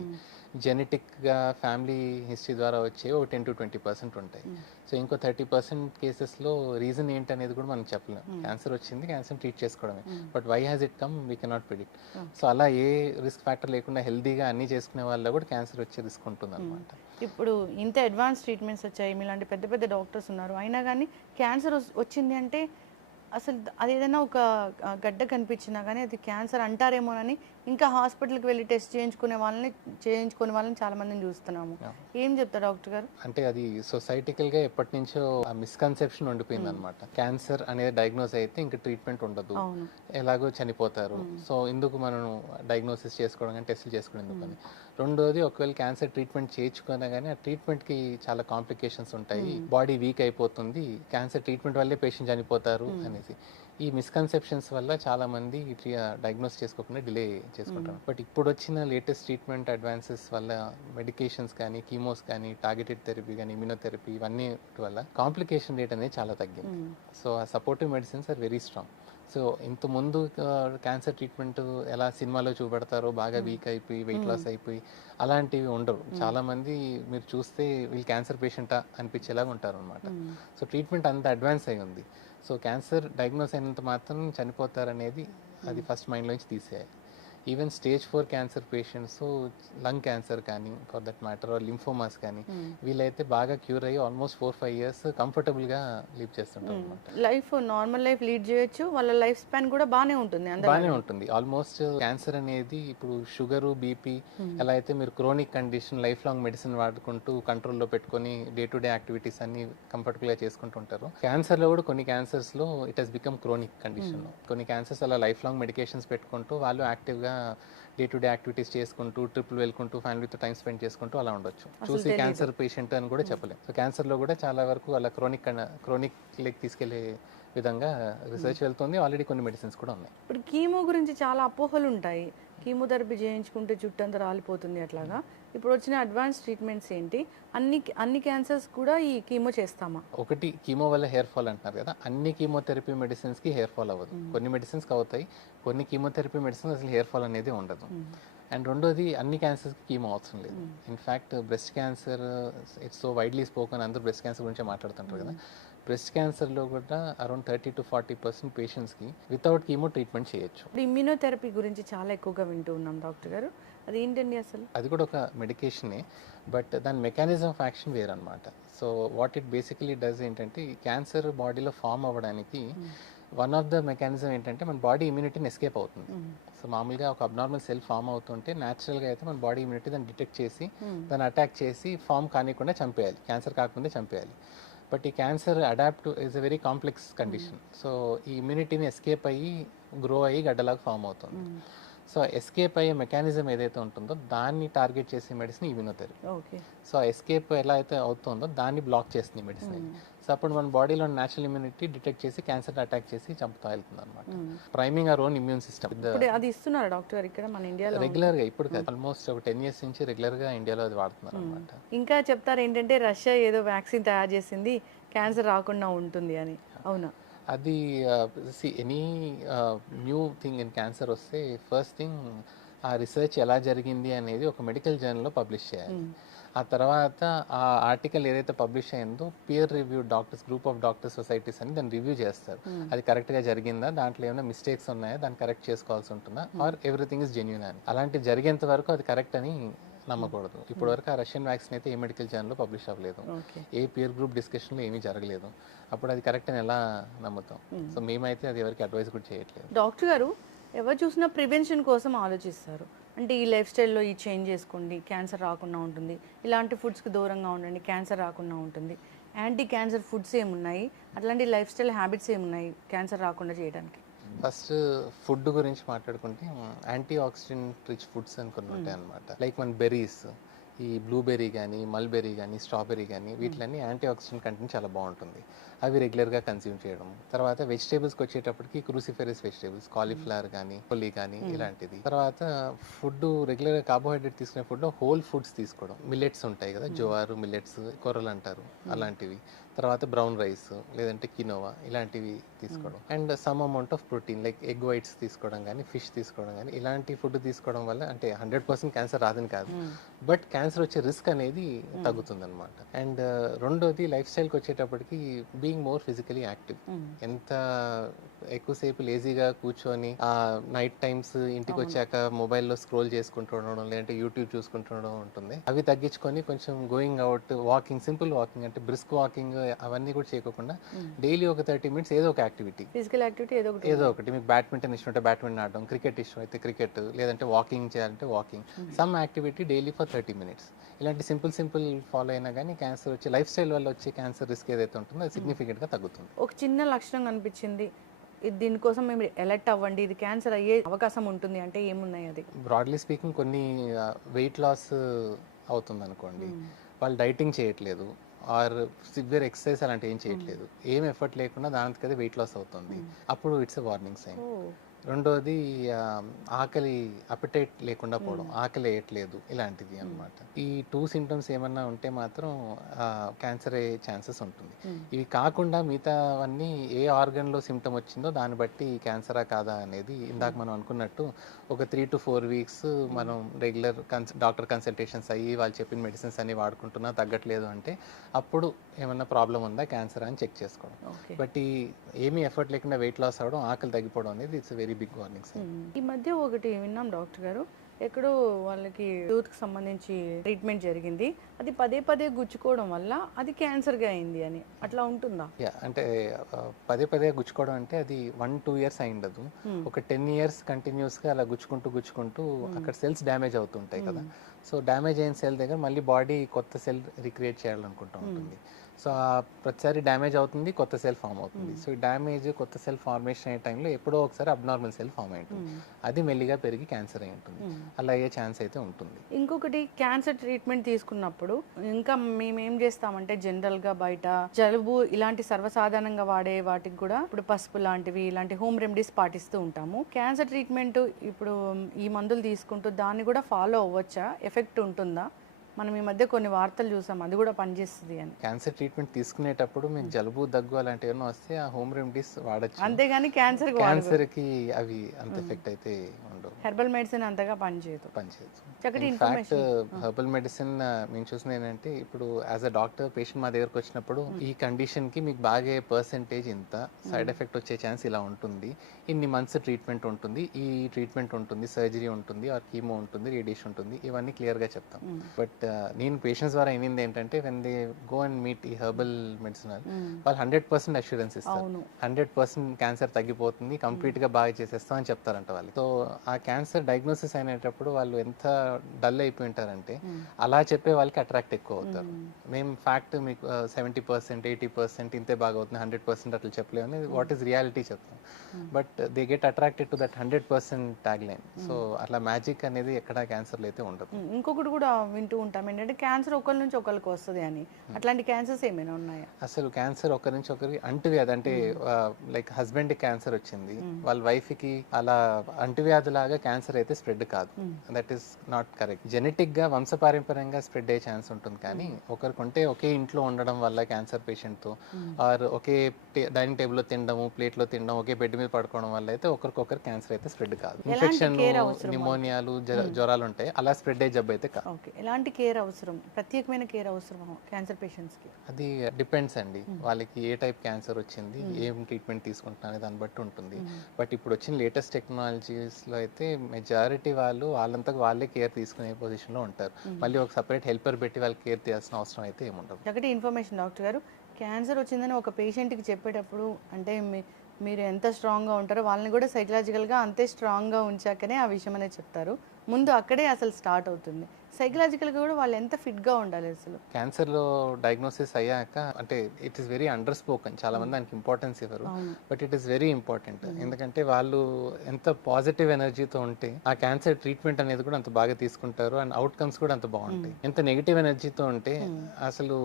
జెనెటిక్గా ఫ్యామిలీ హిస్టరీ ద్వారా వచ్చే 10-20% ఉంటాయి. సో ఇంకో 30% కేసెస్లో రీజన్ ఏంటనేది కూడా మనం చెప్పలేం. క్యాన్సర్ వచ్చింది, క్యాన్సర్ ట్రీట్ చేసుకోవడమే, but why has it come we cannot predict. So అలా ఏ రిస్క్ ఫ్యాక్టర్ లేకుండా హెల్దీగా అన్నీ చేసుకునే వాళ్ళ కూడా క్యాన్సర్ వచ్చే రిస్క్ ఉంటుంది అనమాట. ఇప్పుడు ఇంత అడ్వాన్స్ ట్రీట్మెంట్స్ వచ్చాయి, మీలాంటి పెద్ద పెద్ద డాక్టర్స్ ఉన్నారు, అయినా కానీ క్యాన్సర్ వచ్చింది అంటే అసలు అది ఏదైనా ఒక గడ్డ కనిపించినా కానీ అది క్యాన్సర్ అంటారేమోనని ఇంకా హాస్పిటల్కి వెళ్ళి టెస్ట్ చేయించుకునే వాళ్ళని చాలా మందిని చూస్తున్నాము. ఏం చెప్తారు డాక్టర్ గారు? అంటే అది సొసైటికల్ గా ఎప్పటి నుంచో ఆ మిస్కన్సెప్షన్ ఉండిపోయింది అనమాట. క్యాన్సర్ అనేది డయాగ్నోస్ అయితే ఇంకా ట్రీట్మెంట్ ఉండదు, అవును. ఎలాగో చనిపోతారు, సో ఎందుకు మనం డయాగ్నోసిస్ చేసుకోవడం కానీ టెస్ట్లు చేసుకోవడం ఎందుకు అని. రెండోది, ఒకవేళ క్యాన్సర్ ట్రీట్మెంట్ చేయించుకున్నా కానీ ఆ ట్రీట్మెంట్ కి చాలా కాంప్లికేషన్స్ ఉంటాయి, బాడీ వీక్ అయిపోతుంది, క్యాన్సర్ ట్రీట్మెంట్ వల్లే పేషెంట్ చనిపోతారు అనేసి ఈ మిస్కన్సెప్షన్స్ వల్ల చాలా మంది డయాగ్నోస్ చేసుకోకుండా డిలే చేసుకుంటారు. బట్ ఇప్పుడు వచ్చిన లేటెస్ట్ ట్రీట్మెంట్ అడ్వాన్సెస్ వల్ల మెడికేషన్స్ కానీ, కీమోస్ కానీ, టార్గెటెడ్ థెరపీ కానీ, ఇమ్యూనోథెరపీ, ఇవన్నీ వల్ల కాంప్లికేషన్ రేట్ అనేది చాలా తగ్గింది. సో ఆ supportive medicines are very strong. So ఇంత ముందు క్యాన్సర్ ట్రీట్మెంట్ ఎలా సినిమాలో చూపెడతారో బాగా వీక్ అయిపోయి వెయిట్ లాస్ అయిపోయి అలాంటివి ఉండవు. చాలా మంది మీరు చూస్తే వీళ్ళు క్యాన్సర్ పేషెంటా అనిపించేలాగా ఉంటారు అనమాట. సో ట్రీట్మెంట్ అంత అడ్వాన్స్ అయి ఉంది. సో క్యాన్సర్ డయాగ్నోస్ అయినంత మాత్రం చనిపోతారనేది అది ఫస్ట్ మైండ్లోంచి తీసేయాలి. Even stage 4 cancer patients, lung cancer కానీ ఫర్ దట్ మ్యాటర్, లింఫోమాస్ కానీ, వీళ్ళైతే బాగా క్యూర్ అయ్యి ఆల్మోస్ట్ 4-5 years కంఫర్టబుల్గా లీవ్ చేస్తుంటారు అనమాట. లైఫ్ నార్మల్ లైఫ్ లీడ్ చేయొచ్చు, వాళ్ళ లైఫ్ స్పాన్ కూడా బాగానే ఉంటుంది. బాగానే ఉంటుంది. ఆల్మోస్ట్ క్యాన్సర్ అనేది ఇప్పుడు షుగరు, బీపీ ఎలా అయితే మీరు chronic condition life long medicine వాడుకుంటూ కంట్రోల్లో పెట్టుకొని డే టు డే యాక్టివిటీస్ అన్ని కంఫర్టబుల్గా చేసుకుంటూ ఉంటారు, క్యాన్సర్లో కూడా కొన్ని క్యాన్సర్స్లో it has become chronic condition. కొన్ని క్యాన్సర్స్ అలా లైఫ్ లాంగ్ మెడికేషన్స్ పెట్టుకుంటూ వాళ్ళు యాక్టివ్గా డే టు డే యాక్టివిటీస్ చేసుకుంటూ, ట్రిప్లు వెళ్ళుకుంటూ, ఫ్యామిలీతో టైం స్పెండ్ చేసుకుంటూ అలా ఉండొచ్చు. చూసి క్యాన్సర్ పేషెంట్ అని కూడా చెప్పలేం. సో క్యాన్సర్లో కూడా చాలా వరకు అలా క్రోనిక్ లెక్ తీసుకెళ్లే విధంగా రీసెర్చ్ వెళ్తుంది. ఆల్రెడీ కొన్ని మెడిసిన్స్ కూడా ఉన్నాయి. ఇప్పుడు కీమో గురించి చాలా అపోహలు ఉంటాయి. కీమోథెరపీ చేయించుకుంటే జుట్టు అంతా రాలిపోతుంది అట్లాగా. ఇప్పుడు వచ్చిన అడ్వాన్స్ ట్రీట్మెంట్స్ ఏంటి? అన్ని క్యాన్సర్స్ కూడా ఈ కీమో చేస్తామా? ఒకటి, కీమో వల్ల హెయిర్ ఫాల్ అంటున్నారు కదా, అన్ని కీమోథెరపీ మెడిసిన్స్కి హెయిర్ ఫాల్ అవ్వదు. కొన్ని మెడిసిన్స్కి అవుతాయి, కొన్ని కీమోథెరపీ మెడిసిన్స్ అసలు హెయిర్ ఫాల్ అనేది ఉండదు. అండ్ రెండోది, అన్ని క్యాన్సర్స్కి కీమో అవసరం లేదు. In fact breast cancer it's so widely spoken, అందరూ బ్రెస్ట్ క్యాన్సర్ గురించి మాట్లాడుతుంటారు కదా. బ్రెస్ట్ క్యాన్సర్లో కూడా అరౌండ్ 30-40% పేషెంట్స్కి వితౌట్ కీమో ట్రీట్మెంట్ చేయొచ్చు. ఇప్పుడు ఇమ్యూనోథెరపీ గురించి చాలా ఎక్కువగా వింటూ ఉన్నాం డాక్టర్ గారు, అది ఏంటండి అసలు? అది కూడా ఒక మెడికేషనే, బట్ దాని మెకానిజం ఆఫ్ యాక్షన్ వేరనమాట. So what it basically does ఏంటంటే, ఈ క్యాన్సర్ బాడీలో ఫామ్ అవ్వడానికి వన్ ఆఫ్ ద మెకానిజం ఏంటంటే మన బాడీ ఇమ్యూనిటీని ఎస్కేప్ అవుతుంది. సో మామూలుగా ఒక అబ్నార్మల్ సెల్ ఫామ్ అవుతుంటే న్యాచురల్గా అయితే మన బాడీ ఇమ్యూనిటీ దాన్ని డిటెక్ట్ చేసి దాన్ని అటాక్ చేసి ఫామ్ కానికుండా చంపేయాలి, క్యాన్సర్ కాకుండా చంపేయాలి. బట్ ఈ cancer adapt is a very complex condition. So ఈ ఇమ్యూనిటీని ఎస్కేప్ అయ్యి గ్రో అయ్యి గడ్డలాగా ఫామ్ అవుతుంది. సో ఎస్కేప్ అయ్యే మెకానిజం ఏదైతే ఉంటుందో దాన్ని టార్గెట్ చేసే మెడిసిన్ ఇమ్యూనోథెరపీ. సో ఎస్కేప్ ఎలా అయితే అవుతుందో దాన్ని బ్లాక్ చేస్తుంది మెడిసిన్. సో అప్పుడు మన బాడీలో న్యాచురల్ ఇమ్యూనిటీ డిటెక్ట్ చేసి క్యాన్సర్ అటాక్ చేసి చంపుతా వెళ్తుంది అనమాట. Priming our own immune system. అది ఇస్తున్నారు డాక్టర్ గారు ఇక్కడ మన ఇండియాలో రెగ్యులర్ గా. ఇప్పుడు ఆల్మోస్ట్ ఒక 10 years నుంచి రెగ్యులర్ గా ఇండియాలో అది వాడుతున్నారు అనమాట. ఇంకా చెప్తారు ఏంటంటే రష్యా ఏదో వ్యాక్సిన్ తయారు చేసింది క్యాన్సర్ రాకుండా ఉంటుంది అని, అవునా? అది any new thing in cancer వస్తే ఫస్ట్ థింగ్ ఆ రీసెర్చ్ ఎలా జరిగింది అనేది ఒక మెడికల్ జర్నల్లో పబ్లిష్ చేయాలి. ఆ తర్వాత ఆ ఆర్టికల్ ఏదైతే పబ్లిష్ అయిందో peer review doctors, group of doctors societies అని దాన్ని రివ్యూ చేస్తారు. అది కరెక్ట్గా జరిగిందా, దాంట్లో ఏమైనా మిస్టేక్స్ ఉన్నాయా, దాన్ని కరెక్ట్ చేసుకోవాల్సి ఉంటుందా, ఆర్ ఎవ్రీథింగ్ ఇస్ జెన్యూన్ అని. అలాంటి జరిగేంత వరకు అది కరెక్ట్ అని నమ్మకూడదు. ఇప్పటి వరకు ఆ రష్యన్ వ్యాక్సిన్ అయితే ఏ మెడికల్ జర్నల్లో పబ్లిష్ అవ్వలేదు, ఏ పియర్ గ్రూప్ డిస్కషన్లో ఏమీ జరగలేదు. అప్పుడు అది కరెక్ట్ అని ఎలా నమ్ముతాం? సో మేమైతే అది ఎవరికి అడ్వైస్ కూడా చేయట్లేదు. డాక్టర్ గారు, ఎవరు చూసినా ప్రివెన్షన్ కోసం ఆలోచిస్తారు. అంటే ఈ లైఫ్ స్టైల్లో ఈ చేంజ్ చేసుకోండి క్యాన్సర్ రాకుండా ఉంటుంది, ఇలాంటి ఫుడ్స్కి దూరంగా ఉండండి క్యాన్సర్ రాకుండా ఉంటుంది, యాంటీ క్యాన్సర్ ఫుడ్స్ ఏమున్నాయి, అట్లాంటి లైఫ్ స్టైల్ హ్యాబిట్స్ ఏమున్నాయి క్యాన్సర్ రాకుండా చేయడానికి? ఫస్ట్ ఫుడ్ గురించి మాట్లాడుకుంటే యాంటీ ఆక్సిడెంట్ రిచ్ ఫుడ్స్ అని కొన్ని ఉంటాయి అనమాట. లైక్ మన బెర్రీస్, ఈ బ్లూబెర్రీ కానీ, మల్బెర్రీ కానీ, స్ట్రాబెర్రీ కానీ, వీటిలన్నీ యాంటీ ఆక్సిడెంట్ కంటెంట్ చాలా బాగుంటుంది. అవి రెగ్యులర్గా కన్స్యూమ్ చేయడం. తర్వాత వెజిటేబుల్స్కి వచ్చేటప్పటికి క్రూసిఫెరస్ వెజిటేబుల్స్, కాలీఫ్లవర్ కానీ, కొల్లి కానీ, ఇలాంటిది. తర్వాత ఫుడ్ రెగ్యులర్గా కార్బోహైడ్రేట్ తీసుకునే ఫుడ్లో హోల్ ఫుడ్స్ తీసుకోవడం. మిల్లెట్స్ ఉంటాయి కదా, జోవారు మిల్లెట్స్, కొర్రలు అంటారు, అలాంటివి. తర్వాత బ్రౌన్ రైస్ లేదంటే కినోవా, ఇలాంటివి తీసుకోవడం. And some amount of protein like egg whites తీసుకోవడం కానీ, ఫిష్ తీసుకోవడం కానీ, ఇలాంటి ఫుడ్ తీసుకోవడం వల్ల అంటే 100% క్యాన్సర్ రాదని కాదు, బట్ క్యాన్సర్ వచ్చే రిస్క్ అనేది తగ్గుతుంది అనమాట. అండ్ రెండోది, లైఫ్ స్టైల్కి వచ్చేటప్పటికి బీయింగ్ మోర్ ఫిజికలీ యాక్టివ్. ఎంత ఎక్కువసేపు లేజీగా కూర్చొని ఆ నైట్ టైమ్స్ ఇంటికి వచ్చాక మొబైల్లో స్క్రోల్ చేసుకుంటూ ఉండడం లేదంటే యూట్యూబ్ చూసుకుంటూ ఉండడం ఉంటుంది, అవి తగ్గించుకొని కొంచెం going out, walking, simple walking అంటే బ్రిస్క్ వాకింగ్ అవన్నీ కూడా చేయకుండా డైలీ ఒక 30 మినిట్స్ ఏదో ఒక యాక్టివిటీ, ఫిజికల్ యాక్టివిటీ ఏదో ఒకటి. మీకు బ్యాడ్మింటన్ ఇష్టం అంటే బ్యాడ్మింటన్ ఆడడం, క్రికెట్ ఇష్టం అయితే క్రికెట్, లేదంటే వాకింగ్ చేయాలంటే walking, some activity daily for 30 minutes. ఇలాంటి సింపుల్ ఫాలో అయినా కానీ క్యాన్సర్ వచ్చే లైఫ్ స్టైల్ వల్ల వచ్చే క్యాన్సర్ రిస్క్ ఏదైతే ఉంటుందో అది సిగ్నిఫికెంట్గా తగ్గుతుంది. ఒక చిన్న లక్షణం కనిపించింది, దీనికోసం మేము అలర్ట్ అవ్వండి, ఇది క్యాన్సర్ అయ్యే అవకాశం ఉంటుంది అంటే ఏమున్నాయి అది? బ్రాడ్లీ స్పీకింగ్ కొన్ని వెయిట్ లాస్ అవుతుంది అనుకోండి, వాళ్ళు డైటింగ్ చేయట్లేదు ఆర్ సివియర్ ఎక్సర్సైజ్ అలాంటి ఏం చేయట్లేదు, ఏం ఎఫర్ట్ లేకుండా దానికి అది వెయిట్ లాస్ అవుతుంది, అప్పుడు ఇట్స్ ఎ వార్నింగ్ సైన్. రెండోది ఆకలి, అపిటైట్ లేకుండా పోవడం, ఆకలి వేయట్లేదు, ఇలాంటిది అనమాట. ఈ 2 సిమ్టమ్స్ ఏమన్నా ఉంటే మాత్రం క్యాన్సర్ అయ్యే ఛాన్సెస్ ఉంటుంది. ఇవి కాకుండా మిగతావన్నీ ఏ ఆర్గన్లో సిమ్టమ్ వచ్చిందో దాన్ని బట్టి క్యాన్సరా కాదా అనేది ఇందాక మనం అనుకున్నట్టు ఒక 3 to 4 వీక్స్ మనం రెగ్యులర్ డాక్టర్ కన్సల్టేషన్స్ అయ్యి వాళ్ళు చెప్పిన మెడిసిన్స్ అన్ని వాడుకుంటున్నా తగ్గట్లేదు అంటే అప్పుడు ఏమన్నా ప్రాబ్లం ఉందా క్యాన్సర్ అని చెక్ చేసుకోవడం. బట్ ఏమీ ఎఫర్ట్ లేకుండా వెయిట్ లాస్ అవ్వడం, ఆకలి తగ్గిపోవడం అనేది it's very big warning sign. ఈ మధ్య ఒకటి విన్నాం డాక్టర్ గారు, ఎక్కడో వాళ్ళకి టూత్కి సంబంధించి ట్రీట్మెంట్ జరిగింది, అది పదే గుచ్చుకోవడం వల్ల అది క్యాన్సర్గా అయింది అని, అట్లా ఉంటుందా? అంటే పదే గుచ్చుకోవడం అంటే అది 1-2 ఇయర్స్ అయి ఉండదు, ఒక 10 ఇయర్స్ కంటిన్యూస్గా అలా గుచ్చుకుంటూ అక్కడ సెల్స్ డ్యామేజ్ అవుతుంటాయి కదా. సో డ్యామేజ్ అయిన సెల్ దగ్గర మళ్ళీ బాడీ కొత్త సెల్ రిక్రియేట్ చేయాలనుకుంటూ ఉంటుంది. సో ప్రతిసారి డ్యామేజ్ అవుతుంది, కొత్త సెల్ ఫామ్ అవుతుంది. సో ఈ డ్యామేజ్, కొత్త సెల్ ఫార్మేషన్ అయ్యే టైంలో ఎప్పుడో ఒకసారి అబ్నార్మల్ సెల్ ఫామ్ అయి ఉంటుంది, అది మెల్లిగా పెరిగి క్యాన్సర్ అయి ఉంటుంది. అలా అయ్యే ఛాన్స్ అయితే ఉంటుంది. ఇంకొకటి, క్యాన్సర్ ట్రీట్మెంట్ తీసుకున్నప్పుడు ఇంకా మేము ఏం చేస్తామంటే జనరల్గా బయట జలుబు ఇలాంటి సర్వసాధారణంగా వాడే వాటికి కూడా ఇప్పుడు పసుపు లాంటివి ఇలాంటి హోమ్ రెమెడీస్ పాటిస్తూ ఉంటాము. క్యాన్సర్ ట్రీట్మెంట్ ఇప్పుడు ఈ మందులు తీసుకుంటూ దాన్ని కూడా ఫాలో అవ్వచ్చా? ఎఫెక్ట్ ఉంటుందా? మనం ఈ మధ్య కొన్ని వార్తలు చూసాం అది కూడా పనిచేస్తుంది అని. క్యాన్సర్ ట్రీట్మెంట్ తీసుకునేటప్పుడు మీకు జలుబు, దగ్గు అలాంటివి ఏమైనా వస్తే ఆ హోమ్ రెమెడీస్ వాడచ్చు, అంతేగాని క్యాన్సర్కి అవి అంత ఎఫెక్ట్ అయితే ఉండవు. హెర్బల్ మెడిసిన్ అంతగా పనిచేయదు. ఇన్ఫాక్ట్ హెర్బల్ మెడిసిన్ మేము చూసింది ఏంటంటే, ఇప్పుడు యాజ్ అ డాక్టర్ పేషెంట్ మా దగ్గరకు వచ్చినప్పుడు ఈ కండిషన్ కి మీకు బాగా పర్సెంటేజ్ ఇంత, సైడ్ ఎఫెక్ట్ వచ్చే ఛాన్స్ ఇలా ఉంటుంది, ఇన్ని మంత్స్ ట్రీట్మెంట్ ఉంటుంది, ఈ ట్రీట్మెంట్ ఉంటుంది, సర్జరీ ఉంటుంది, ఆర్ కీమో ఉంటుంది, రేడియేషన్ ఉంటుంది, ఇవన్నీ క్లియర్ గా చెప్తాం. బట్ నేను పేషెంట్స్ ద్వారా ఏమింది ఏంటంటే, when they go and meet ఈ హెర్బల్ మెడిసిన్ వాళ్ళు 100% అష్యూరెన్స్ ఇస్తారు, 100% క్యాన్సర్ తగ్గిపోతుంది, కంప్లీట్ గా బాగా చేసేస్తాం అని చెప్తారంట వాళ్ళు. సో ఆ క్యాన్సర్ డయాగ్నోసిస్ అయినప్పుడు వాళ్ళు ఎంత డల్ అయిపోయి ఉంటారంటే అలా చెప్పే వాళ్ళకి అట్రాక్ట్ ఎక్కువ అవుతారు. మేము ఫ్యాక్ట్ మీకు 70%, 80% ఇంతే బాగా అవుతుంది, 100% అట్లా చెప్పలేము అని వాట్ ఈస్ రియాలిటీ చెప్తాం. But they get attracted to that 100% tag line. So అట్లా మ్యాజిక్ అనేది ఎక్కడ క్యాన్సర్లో అయితే ఉండదు. ఇంకొకటి కూడా వింటూ ఉంటాం ఏంటంటే, క్యాన్సర్ ఒకరి నుంచి ఒకరికి వస్తుంది అని, అట్లాంటి క్యాన్సర్స్ ఏమైనా ఉన్నాయా? అసలు క్యాన్సర్ ఒకరి నుంచి ఒకరికి అంటువ్యాధి అంటే లైక్ హస్బెండ్ కి క్యాన్సర్ వచ్చింది, వాళ్ళ వైఫ్ కి అలా అంటువ్యాధి లాగా క్యాన్సర్ అయితే స్ప్రెడ్ కాదు. That is not correct. Genetic గా వంశపారంపర్యంగా స్ప్రెడ్ అయ్యే ఛాన్స్ ఉంటుంది, కానీ ఒకరికి ఉంటే ఒకే ఇంట్లో ఉండడం వల్ల క్యాన్సర్ పేషెంట్ తో, ఆర్ ఒకే డైనింగ్ టేబుల్ లో తినడము, ప్లేట్ లో తినడం, ఒకే బెడ్ మీద పడుకోవడం వల్ల అయితే ఒకరికొకరు క్యాన్సర్ అయితే స్ప్రెడ్ కాదు. ఇన్ఫెక్షన్, నిమోనియాలు, జ్వరాలు ఉంటాయి, అలా స్ప్రెడ్ అయ్యే జబ్బు అయితే కాదు. ఎలాంటి కేర్ అవసరం, ప్రత్యేకమైన కేర్ అవసరం క్యాన్సర్ పేషెంట్స్ కి? అది డిపెండ్స్ అండి, వాళ్ళకి ఏ టైప్ క్యాన్సర్ వచ్చింది, ఏం ట్రీట్మెంట్ తీసుకుంటున్నా దాన్ని బట్టి ఉంటుంది. బట్ ఇప్పుడు వచ్చిన లేటెస్ట్ టెక్నాలజీస్ లో అయితే మెజారిటీ వాళ్ళంతా వాళ్ళే కేర్ తీసుకునే పొజిషన్ లో ఉంటారు. మళ్ళీ ఒక సపరేట్ హెల్పర్ పెట్టి వాళ్ళకి కేర్ తీయాల్సిన అవసరం అయితే ఏముండదు. ఒకటి ఇన్ఫర్మేషన్ డాక్టర్ గారు, క్యాన్సర్ వచ్చిందని ఒక పేషెంట్కి చెప్పేటప్పుడు అంటే మీరు ఎంత స్ట్రాంగ్గా ఉంటారో వాళ్ళని కూడా సైకలాజికల్గా అంతే స్ట్రాంగ్గా ఉంచాకనే ఆ విషయం అనేది చెప్తారు. ముందు అక్కడే అసలు స్టార్ట్ అవుతుంది. సైకలాజికల్గా కూడా వాళ్ళు ఎంత ఫిట్గా ఉండాలి అసలు? క్యాన్సర్లో డయాగ్నోసిస్ అయ్యాక అంటే it is very under spoken, చాలా మంది దానికి ఇంపార్టెన్స్ ఇవ్వరు, but it is very important. ఎందుకంటే వాళ్ళు ఎంత పాజిటివ్ ఎనర్జీతో ఉంటే ఆ క్యాన్సర్ ట్రీట్మెంట్ అనేది కూడా అంత బాగా తీసుకుంటారు, అండ్ అవుట్కమ్స్ కూడా అంత బాగుంటాయి. ఎంత నెగిటివ్ ఎనర్జీతో ఉంటే అసలు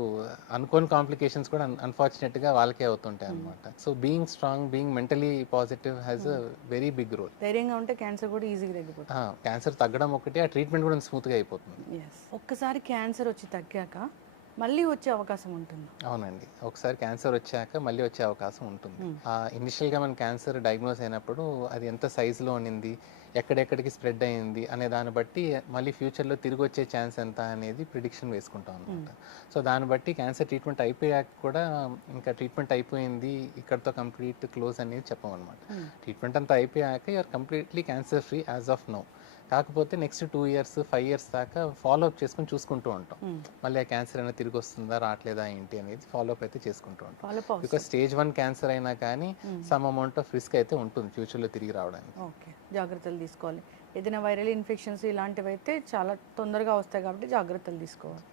అనుకోని కాంప్లికేషన్స్ కూడా అన్ఫార్చునేట్ గా వాళ్ళకే అవుతుంటాయి అనమాట. So being strong, being mentally positive has a very big role. ధైర్యంగా ఉంటే క్యాన్సర్ కూడా ఈజీగా తగ్గిపోతుంది. క్యాన్సర్ తగ్గడం ఒకటి, ఆ ట్రీట్మెంట్ కూడా స్మూత్ గా అయిపోతుంది. ఒక్కసారి క్యాన్సర్ వచ్చి తగ్గాక మళ్ళీ వచ్చే అవకాశం ఉంటుంది? అవునండి, ఒకసారి క్యాన్సర్ వచ్చాక మళ్ళీ వచ్చే అవకాశం ఉంటుంది. ఇనిషియల్ గా మన క్యాన్సర్ డయాగ్నోస్ అయినప్పుడు అది ఎంత సైజ్ లో ఉన్నింది, ఎక్కడెక్కడికి స్ప్రెడ్ అయ్యింది అనే దాన్ని బట్టి మళ్ళీ ఫ్యూచర్లో తిరిగి వచ్చే ఛాన్స్ ఎంత అనేది ప్రిడిక్షన్ వేసుకుంటాం అనమాట. సో దాన్ని బట్టి క్యాన్సర్ ట్రీట్మెంట్ అయిపోయాక కూడా ఇంకా ట్రీట్మెంట్ అయిపోయింది ఇక్కడతో కంప్లీట్ క్లోజ్ అనేది చెప్పమన్నమాట. ట్రీట్మెంట్ అంతా అయిపోయాక you are completely cancer free as of now. కాకపోతే నెక్స్ట్ 2 years 5 years దాకా ఫాలో అప్ చేసుకుని చూసుకుంటూ ఉంటాం. మళ్ళీ ఆ క్యాన్సర్ అయినా తిరిగి వస్తుందా రావట్లేదా ఏంటి అనేది ఫాలో అప్ అయితే చేసుకుంటూ ఉంటాం. ఫాలో బికాస్ స్టేజ్ 1 క్యాన్సర్ అయినా కానీ సమ్ అమౌంట్ ఆఫ్ రిస్క్ అయితే ఉంటుంది ఫ్యూచర్లో తిరిగి రావడానికి. ఓకే, జాగ్రత్తలు తీసుకోవాలి. ఏదైనా వైరల్ ఇన్ఫెక్షన్స్ ఇలాంటివి అయితే చాలా తొందరగా వస్తాయి కాబట్టి జాగ్రత్తలు తీసుకోవాలి.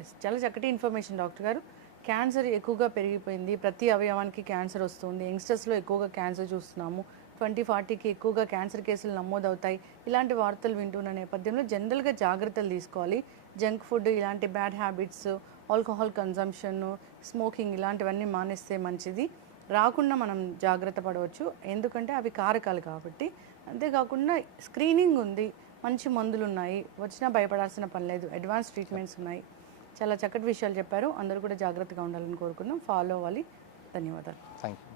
ఎస్, చాలా చక్కటి ఇన్ఫర్మేషన్ డాక్టర్ గారు. క్యాన్సర్ ఎక్కువగా పెరిగిపోయింది, ప్రతి అవయవానికి క్యాన్సర్ వస్తుంది, యంగ్స్టర్స్లో ఎక్కువగా క్యాన్సర్ చూస్తున్నాము, 20-40కి ఎక్కువగా క్యాన్సర్ కేసులు నమోదవుతాయి. ఇలాంటి వార్తలు వింటున్న నేపథ్యంలో జనరల్గా జాగ్రత్తలు తీసుకోవాలి. జంక్ ఫుడ్, ఇలాంటి bad habits, alcohol consumption, smoking ఇలాంటివన్నీ మానేస్తే మంచిది. రాకుండా మనం జాగ్రత్త పడవచ్చు, ఎందుకంటే అవి కారకాలు కాబట్టి. అంతేకాకుండా స్క్రీనింగ్ ఉంది, మంచి మందులు ఉన్నాయి, వచ్చినా భయపడాల్సిన పని లేదు, అడ్వాన్స్ ట్రీట్మెంట్స్ ఉన్నాయి. చాలా చక్కటి విషయాలు చెప్పారు. అందరూ కూడా జాగ్రత్తగా ఉండాలని కోరుకుందాం, ఫాలో అవ్వాలి. ధన్యవాదాలు. Thank you.